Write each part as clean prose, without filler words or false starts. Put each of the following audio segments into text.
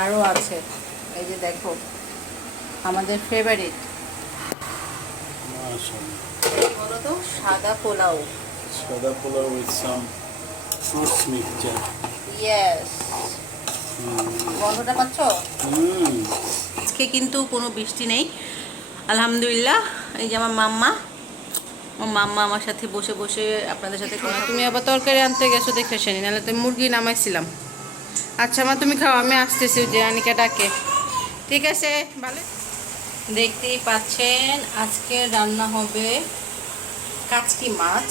আরও আছে, এই যে দেখো আমাদের ফেভারিট বলো তো, সাদা পোলাও। সাদা pulao with some fruits mixture. Yes, গন্ধটা পাচ্ছ? আজকে কিন্তু কোনো বৃষ্টি নেই আলহামদুলিল্লাহ। এই যে আমার মাম্মা আমার সাথে বসে বসে আপনাদের সাথে কথা। তুমি আবার তরকারি আনতে গেছো দেখে শুনি, নাহলে তুমি মুরগি নামাইছিলাম। আচ্ছা মা তুমি খাও, আমি আসতেছি, যে আনিকা ডাকে। ঠিক আছে ভালো। দেখতেই পাচ্ছেন আজকে রান্না হবে কাচকি মাছ,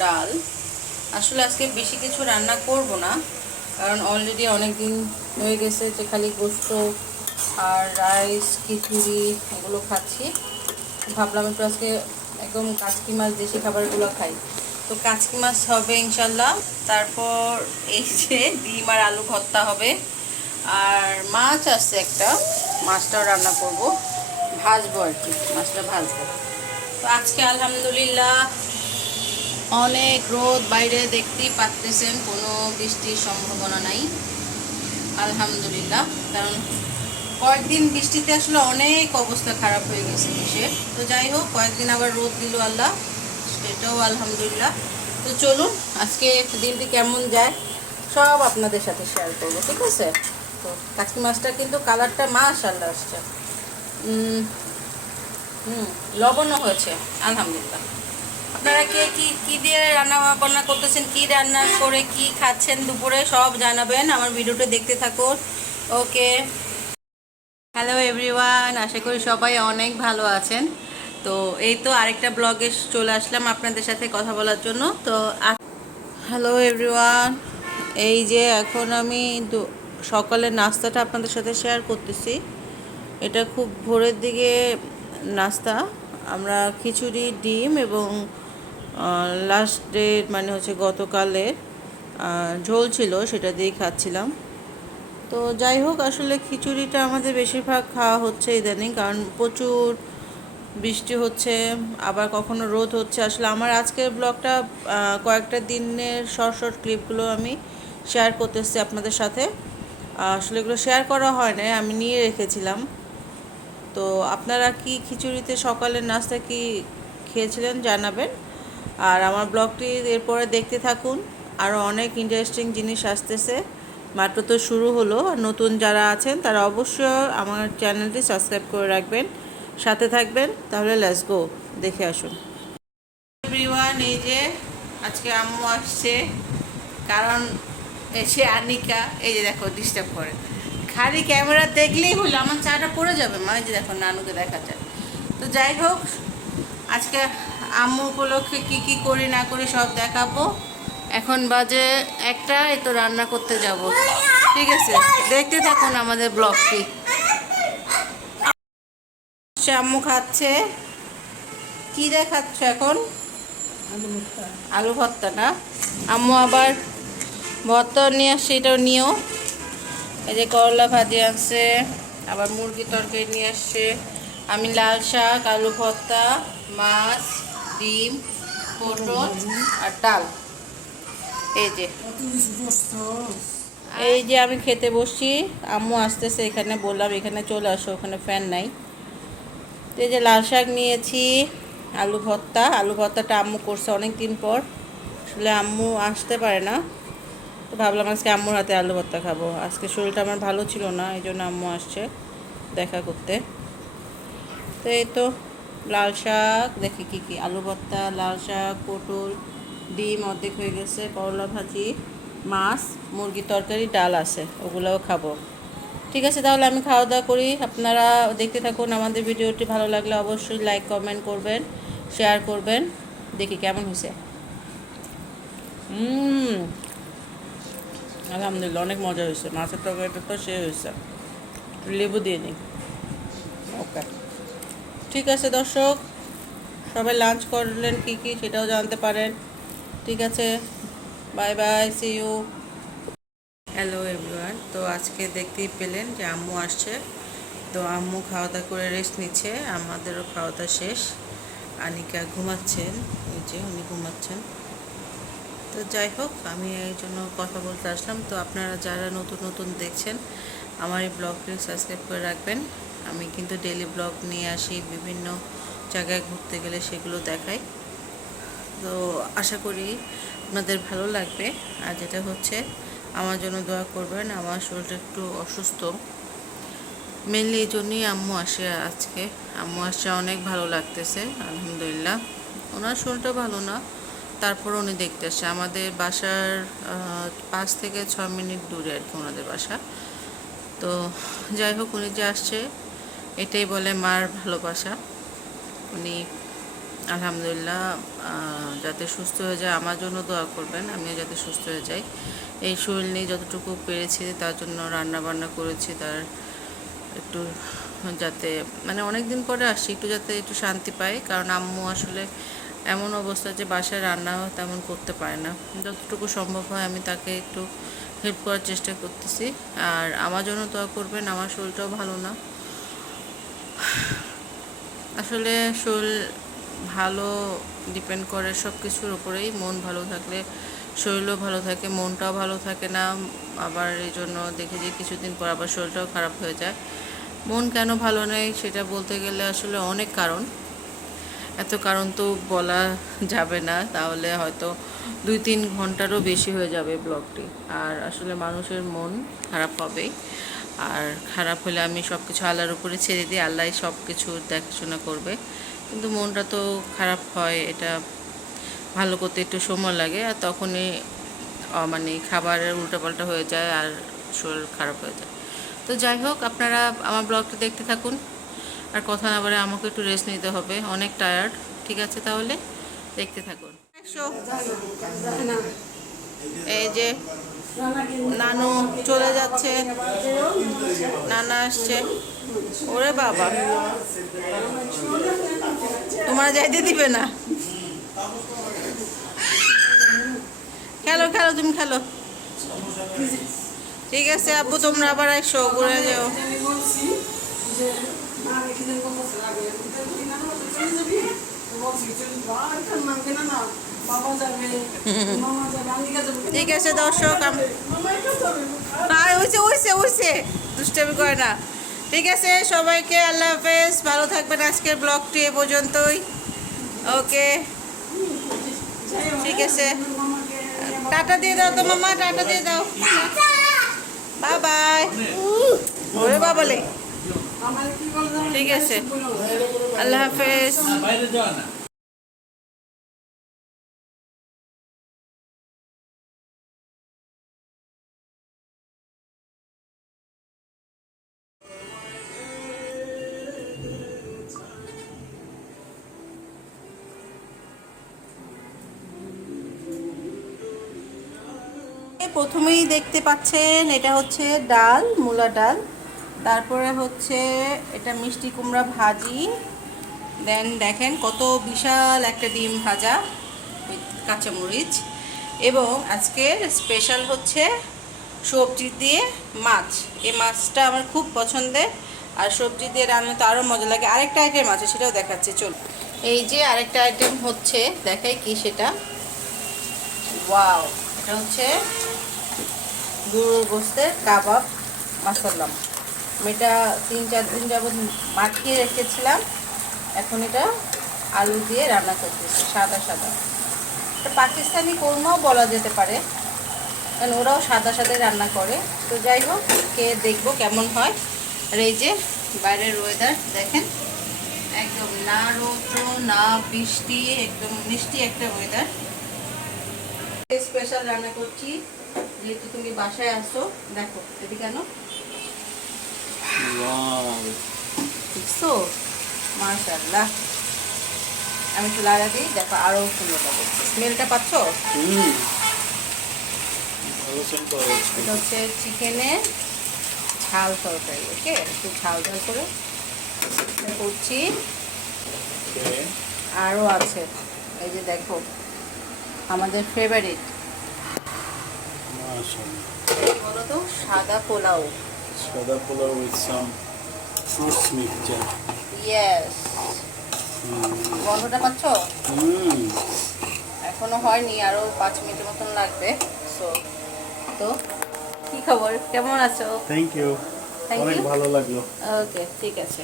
ডাল। আসলে আজকে বেশি কিছু রান্না করব না, কারণ অলরেডি অনেক দিন হয়ে গেছে যে খালি গোস্ত আর রাইস খিচুড়ি এগুলো খাচ্ছি। ভাবলাম একটু আজকে একদম কাচকি মাছ, দেশি খাবারগুলো খাই। তো কাচকি মাছ হবে ইনশাল্লাহ। তারপর এই যে ডিম আর আলু ভর্তা হবে, আর মাছ আছে একটা, মাছটাও রান্না করব, ভাজবো আর কি, মাছটা ভাজবো। তো আজকে আলহামদুলিল্লাহ অনেক রোদ, বাইরে দেখতেই পাচ্ছেন, কোনো বৃষ্টির সম্ভাবনা নাই আলহামদুলিল্লাহ। কারণ কয়েকদিন বৃষ্টিতে আসলে অনেক অবস্থা খারাপ হয়ে গেছে দেশে। তো যাই হোক, কয়েকদিন আবার রোদ দিল আল্লাহ, সেটাও আলহামদুলিল্লাহ। তো চলুন আজকে দিনটি কেমন যায় সব আপনাদের সাথে শেয়ার করবো, ঠিক আছে? তো কাচকি মাছটা কিন্তু কালারটা মাশাআল্লাহ আসছে, লবণও হয়েছে আলহামদুলিল্লাহ। আপনারা কে কি দিয়ে রান্না বান্না করতেছেন, কি রান্না করে কি খাচ্ছেন দুপুরে, সব জানাবেন, আমার ভিডিওটা দেখতে থাকুন। ওকে, হ্যালো এভরিওয়ান, আশা করি সবাই অনেক ভালো আছেন। তো এই তো আরেকটা ব্লগে চলে আসলাম আপনাদের সাথে কথা বলার জন্য। তো হ্যালো এভরিওয়ান, এই যে এখন আমি সকালের নাস্তাটা আপনাদের সাথে শেয়ার করতেছি। এটা খুব ভোরের দিকে নাস্তা। আমরা খিচুড়ি, ডিম এবং লাস্ট ডে মানে হচ্ছে গতকালের ঝোল ছিল, সেটা দিয়েই খাচ্ছিলাম। তো যাই হোক, আসলে খিচুড়িটা আমাদের বেশিরভাগ খাওয়া হচ্ছে ইদানিং, কারণ প্রচুর বৃষ্টি হচ্ছে, আবার কখনো রোদ হচ্ছে। আসলে আমার আজকের ব্লগটা কয়েকটা দিনের শর্ট শর্ট ক্লিপগুলো আমি শেয়ার করতেছি আপনাদের সাথে। আসলে এগুলো শেয়ার করা হয় না, আমি নিয়ে রেখেছিলাম। তো আপনারা কি খিচুড়িতে সকালের নাস্তা কি খেয়েছিলেন জানাবেন, আর আমার ব্লগটি এরপরে দেখতে থাকুন। আরও অনেক ইন্টারেস্টিং জিনিস আসতেছে, মাত্র তো শুরু হলো। আর নতুন যারা আছেন তারা অবশ্যই আমার চ্যানেলটি সাবস্ক্রাইব করে রাখবেন, সাথে থাকবেন। তাহলে লেটস গো, দেখে আসুন এভরিওয়ান। এই যে আজকে আম্মু আসছে, কারণ সে আনিকা, এই যে দেখো ডিস্টার্ব করে, খালি ক্যামেরা দেখলেই হলো, আমার চাটা পড়ে যাবে মা। এই যে দেখো নানুকে দেখা যায়। তো যাই হোক, আজকে আম্মু উপলক্ষে কি কি করি না করি সব দেখাবো। এখন বাজে একটা, এই তো রান্না করতে যাব, ঠিক আছে? দেখতে থাকুন আমাদের ব্লগটি। আম্মু খাচ্ছে, কি দেখাচ্ছ এখন? আলু ভর্তা না, আম্মু আবার ভর্তা নিয়ে আসছে, এটাও নিও। এই যে করলা ভাজি আছে, আবার মুরগি তরকারি নিয়ে আসছে। আমি লাল শাক, আলু ভর্তা, মাছ, ডিম, পটল আর ডাল। এই যে আমি খেতে বসছি, আম্মু আসতেছে, এখানে বললাম এখানে চলে আসো, ওখানে ফ্যান নাই। তো এই যে লাল শাক নিয়েছি, আলু ভর্তাটা আম্মু করছে অনেক দিন পর, আসলে আম্মু আসতে পারে না। তো ভাবলাম আজকে আম্মুর হাতে আলু ভর্তা খাবো। আজকে শরীরটা আমার ভালো ছিল না, এই জন্য আম্মু আসছে দেখা করতে। তো এই তো লাল শাক, দেখি কি কি, আলু ভর্তা, লাল শাক, পটল, ডিম অর্ধেক হয়ে গেছে, করলা ভাজি, মাছ, মুরগি তরকারি, ডাল আছে, ওগুলোও খাবো। ঠিক আছে, তাহলে আমি খাওয়া দাওয়া করি, আপনারা দেখতে থাকুন। আমাদের ভিডিওটি ভালো লাগলে অবশ্যই লাইক কমেন্ট করবেন, শেয়ার করবেন। দেখি কেমন হয়েছে। আলহামদুলিল্লাহ অনেক মজা হয়েছে, মাছের তরকারিটা তো সে হয়েছে, লেবু দিয়ে নিই। ওকে, ঠিক আছে দর্শক, সবাই লাঞ্চ করলেন কি কি সেটাও জানতে পারেন। ঠিক আছে, bye bye, see you. Hello everyone, তো আজকে দেখতেই পেলেন যে আম্মু আসছে। তো আম্মু খাওয়া দাওয়া করে রেস্ট নিচ্ছে, আমাদেরও খাওয়া দাওয়া শেষ। আনিকা ঘুমাচ্ছেন, এই যে উনি ঘুমাচ্ছেন। তো যাই হোক, আমি এই জন্য কথা বলতে আসলাম। তো আপনারা যারা নতুন নতুন দেখছেন আমার এই ব্লগটি সাবস্ক্রাইব করে রাখবেন। আমি কিন্তু ডেইলি ব্লগ নিয়ে আসি, বিভিন্ন জায়গায় ঘুরতে গেলে সেগুলো দেখাই। তো আশা করি আপনাদের ভালো লাগবে। আর যেটা হচ্ছে, আমার জন্য দোয়া করবেন। আমার শরীরটা একটু অসুস্থ, মেনলি এই জন্যই আম্মু আসে আজকে। আম্মু আসছে, অনেক ভালো লাগতেছে আলহামদুলিল্লাহ। ওনার শরীরটা ভালো না, তারপর উনি দেখতে আসে। আমাদের বাসার 5 থেকে 6 মিনিট দূরে আর কি ওনাদের বাসা। তো যাই হোক, উনি যে আসছে এটাই বলে মার ভালোবাসা। উনি আলহামদুলিল্লাহ যাতে সুস্থ হয়ে যায়, আমার জন্য দোয়া করবেন, আমিও যাতে সুস্থ হয়ে যাই। এই শরীর নিয়ে যতটুকু পেরেছি তার জন্য রান্না বান্না করেছি, তার একটু যাতে মানে অনেক দিন পরে আসছি, একটু যাতে একটু শান্তি পাই। কারণ আম্মু আসলে এমন অবস্থা যে বাসায় রান্না তেমন করতে পারে না। যতটুকু সম্ভব হয় আমি তাকে একটু হেল্প করার চেষ্টা করতেছি। আর আমার জন্য দোয়া করবেন, আমার শরীরটাও ভালো না। আসলে শরীর ভালো ডিপেন্ড করে সব কিছুর উপরেই। মন ভালো থাকলে শরীরও ভালো থাকে, মনটাও ভালো থাকে না। আবার এই জন্য দেখি যে কিছুদিন পর আবার শরীরটাও খারাপ হয়ে যায়। মন কেন ভালো নেই সেটা বলতে গেলে আসলে অনেক কারণ। এত কারণ তো বলা যাবে না, তাহলে হয়তো 2-3 ঘন্টারও বেশি হয়ে যাবে ব্লগটি। আর আসলে মানুষের মন খারাপ হবেই। আর খারাপ হলে আমি সব কিছু আল্লাহর উপরে ছেড়ে দিই, আল্লাহ সব কিছু দেখাশোনা করবে। কিন্তু মনটা তো খারাপ হয়, এটা ভালো করতে একটু সময় লাগে। আর তখনই মানে খাবারের উল্টাপাল্টা হয়ে যায় আর শরীর খারাপ হয়ে যায়। তো যাই হোক, আপনারা আমার ব্লগটা দেখতে থাকুন। আর কথা না বলে আমাকে একটু রেস্ট নিতে হবে, অনেক টায়ার্ড। ঠিক আছে, তাহলে দেখতে থাকুন। এই যে নানু চলে যাচ্ছে, নানা আসছে। ওরে বাবা, তোমার যাইতে দিবে না। খেলো খেলো, তুমি খেলো। ঠিক আছে আব্বু, তোমরা আবার এসো, ঘুরে যাও। ঠিক আছে দর্শক, হইছে দুষ্টামি করে না। ঠিক আছে, সবাইকে আল্লাহ হাফেজ, ভালো থাকবেন। আজকের ব্লগটি এ পর্যন্তই। ওকে, ঠিক আছে, টাটা দিয়ে দাও তো মামা, টাটা দিয়ে দাও। Bye bye. ওরে বাবালে, ঠিক আছে, আল্লাহ হাফেজ। প্রথমেই দেখতে পাচ্ছেন এটা হচ্ছে ডাল, মূলা ডাল। তারপরে হচ্ছে এটা মিষ্টি কুমড়া ভাজি। দেন দেখেন কত বিশাল একটা ডিম ভাজা, কাঁচামরিচ। এবং আজকের স্পেশাল হচ্ছে সবজি দিয়ে মাছ। এই মাছটা আমার খুব পছন্দের, আর সবজি দিয়ে রান্না তো আরও মজা লাগে। আরেকটা আইটেম আছে, সেটাও দেখাচ্ছি, চল। এই যে আরেকটা আইটেম হচ্ছে, দেখাই কি সেটা। ওয়াও, এটা হচ্ছে গরুর গোস্তের কাবাব মাসাল্লাম। আমি এটা 3-4 দিন যাবত মাখিয়ে রেখেছিলাম। এখন এটা আলু দিয়ে রান্না করতেছি, সাদা সাদা। এটা পাকিস্তানি কোরমাও বলা যেতে পারে, কারণ ওরাও সাদা সাদা রান্না করে। তো যাই হোক, খেয়ে দেখবো কেমন হয়। আর এই যে বাইরের ওয়েদার দেখেন, একদম না রৌদ্র না বৃষ্টি, একদম মিষ্টি একটা ওয়েদার। স্পেশাল রান্না করছি, যেহেতু তুমি বাসায় আসো। দেখো এটি কেন দেখছো, মাশাআল্লাহ। আমি একটু লাগা দিই, দেখো আরো সুন্দর লাগে। স্মেলটা পাচ্ছ? এটা হচ্ছে চিকেনের ঝাল তরকারি। ওকে, একটু ঝাল ঝাল করে করছি। আরও আছে, এই যে দেখো আমাদের ফেভারিট, বলো তো, সাদা পোলাও। সাদা pulao with some fruits mixture. Yes, গন্ধটা পাচ্ছ? এখনো হয়নি, আরো 5 মিনিটের মতন লাগবে। সো তো কি খবর, কেমন আছো? থ্যাংক ইউ, Thank অনেক you. ভালো লাগলো। ওকে, ঠিক আছে।